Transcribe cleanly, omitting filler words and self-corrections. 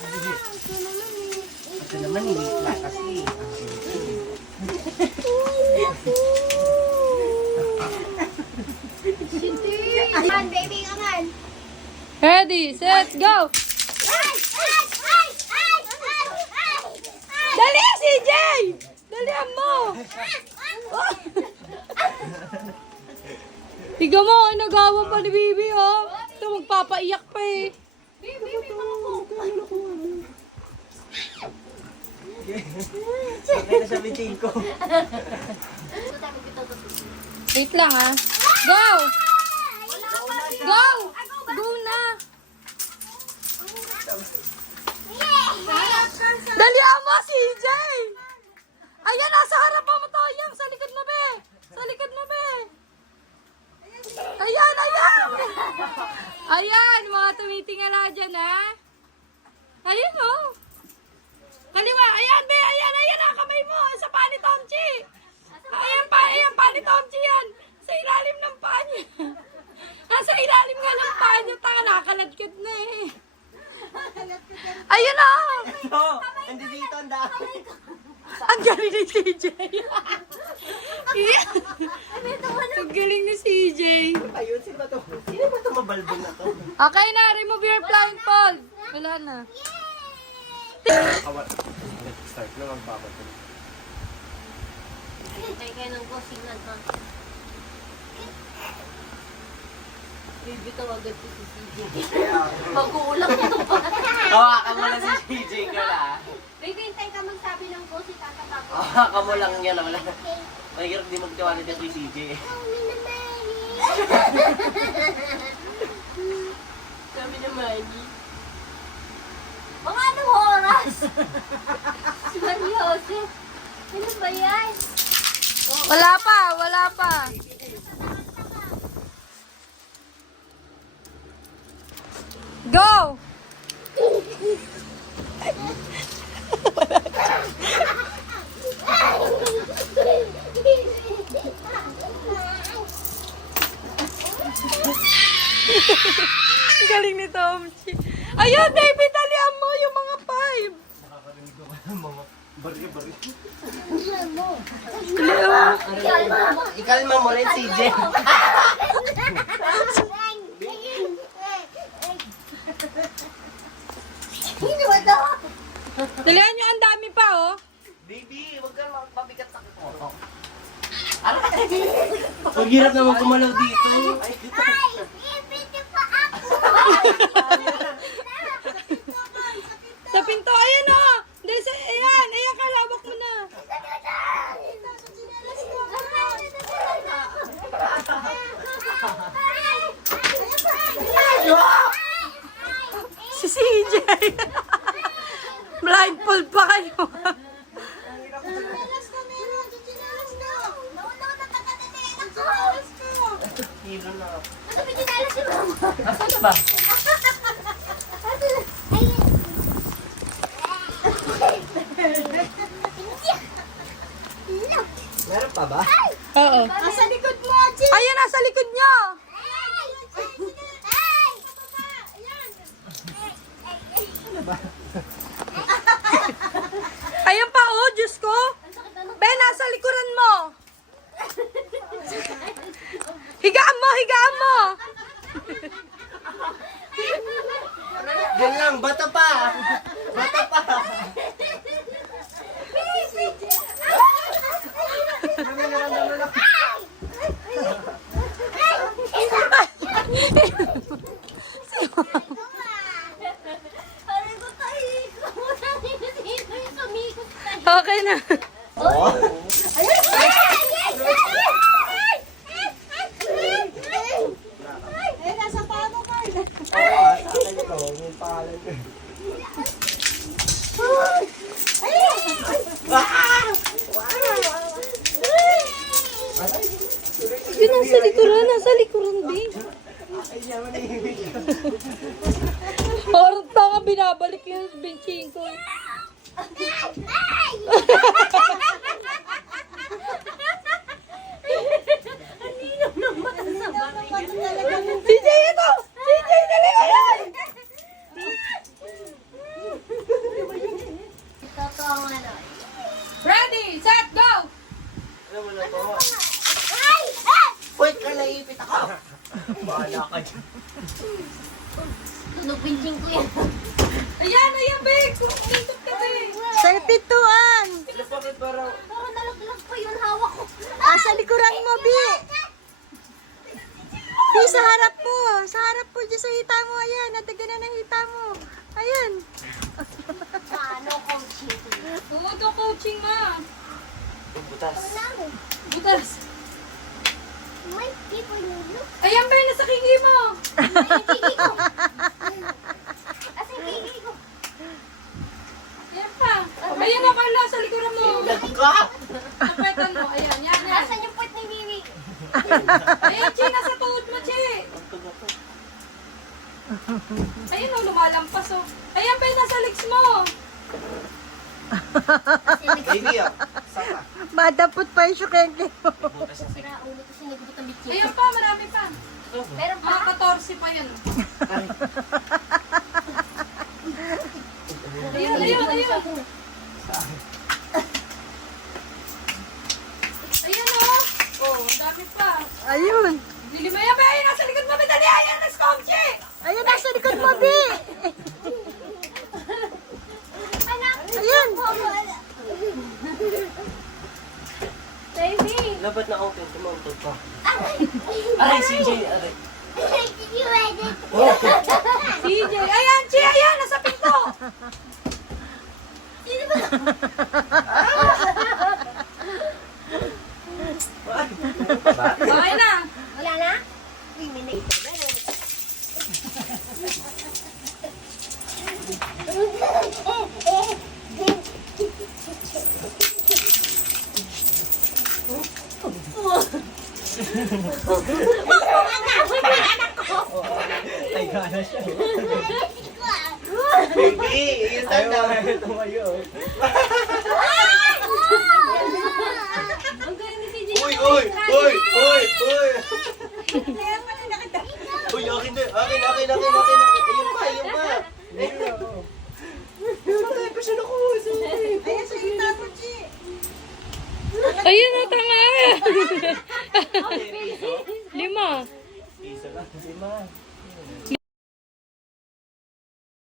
Ito naman, wala kasi. Aman, baby, aman. Ready, set, go! Dali, CJ! Dalihan mo! Tiga mo, nagawa pa ni Bibi, oh. Ito, magpapaiyak pa eh. Baby, may mga kuko. Okay na siya bitin ko. Wait lang, ha. Go! Go! Go na! Dalihan mo, CJ! Ayan, nasa harapan mo to. Ayan, sa likod mo, be. Sa likod mo, be. Ayan, ayan! Ayan, mga tumitingala dyan, ha? Ayan, oh. Kaliwa, ayan, be. Ayan, ayan, ang kamay mo. Sa pa ni Tomchi. Ayan pa ni Tomchi yan. Sa ilalim ng paa niya. Nasa ilalim nga ng paa niya. Taka, nakaladkad na eh. Ayun na! Ito, hindi dito ang dami. Ang galing ni CJ. Ang galing ni CJ. Ayun, sino ba ito? Sino ba ito mabalbon na to? Okay na, remove your blindfold. Wala na. Start na magbabato. Hintay kayo ng bossing na to. Bibitaw agad si CJ. Mag-uulang ito pa. Hawakan mo na si CJ ka na. Baby, hintay ka magsabi ng bossing kakatapo. Hawakan mo lang yan. Wala. Mahirap di magtiwala dito si CJ. Kami na Maggie. Mga anong oras? Seryoso? Ano ba yan? Wala pa, wala pa. Go! Galing ni Tomchi. Ayun, baby, dalihan mo yung mga five. Nakakarinig ko ka ng mga bari-bari. Ikalma mo rin, CJ. Dalihan nyo, ang dami pa, oh. Baby, huwag kang magpabigat sa kuko. Ang hirap naman kumalaw dito. Sa pinto, ayan, oh. Ayan, ayan, kalawak mo na. Si CJ. Blindfold pa kayo. Hilo na. Ano Nasaan na ba? Meron pa ba? Oo. Nasa likod mo, Chi! Ayan, nasa likod nyo. Ayan pa, oh, Diyos ko. Ben, nasa likuran mo. Higaan mo, higaan mo. Yan lang, bata pa! Bata pa! Okay na. Oh? Nasa paano ka? May pangalan ko. Yun, nasa likuran, babe. Ay, siya manihimik. Parang tanga, binabalik yung benching ko. CJ, ito! CJ, dali mo yan! na to. Ay! Ah! Wait ka, naipit ako. Bahala ka dyan. Tunog pinching ko yan. Ayan, ayan, Bek. Kumikot ka, Bek. Sa pintuan. Ano bakit parang... Parang nalaglag pa yun hawak ko. Sa likuran mo, Bi. Bi, sa harap mo. Sa harap mo, dyan sa hita mo. Ayan, nataga na ng hita mo. Ayan. Paano coaching? Oo, ito coaching, ma. Butas. Wala. Butas. May people nilo. Ayan, Bek, nasa kingi mo. Ay, kiki ko. Asa yung kiki ko? Ayan pa. Ayan o, Carla, sa likuran mo. Nagka! Napetan mo. Ayan, yan, yan. Asan yung puwet ni Mimi? Ayan, Chi, nasa tuhod mo, Chi. Ang tuga to. Ayan o, lumalampas o. Ayan, Bek, nasa legs mo. Baby, ah. Saka. Madapot pa yung syukengke mo. Butas na sige. Ulo ko sinigot ang bitchin. Ayan pa, marami pa. Pero Mga 14 pa yan. Ayun, ayun, ayun. Ayan o. Oh, ang dami pa. Ayun. Bili mo yan, Bek. Nasa likod mo, Bek. Dali, ayan, nasa komchi. Ayun, nasa likod mo, Bi. anak, Ayun. baby. Labat na open, tumautot ka. Aray. Aray, CJ, aray. Did you ready? CJ. Ayan, Chi, ayan, nasa pinto. Sino ba? Okay na. Wala na? Uy, may naipit na. Ay, gana siya. Baby, yun tanda. Tumayo. Ang galing ni CJ. Uy, uy, uy, uy, uy. Uy, akin na, akin. Ayun pa. Patay ko siya naku. Ayan, sa hita mo, Chi. Ayun na, tanga. 5. Isa lang. 5.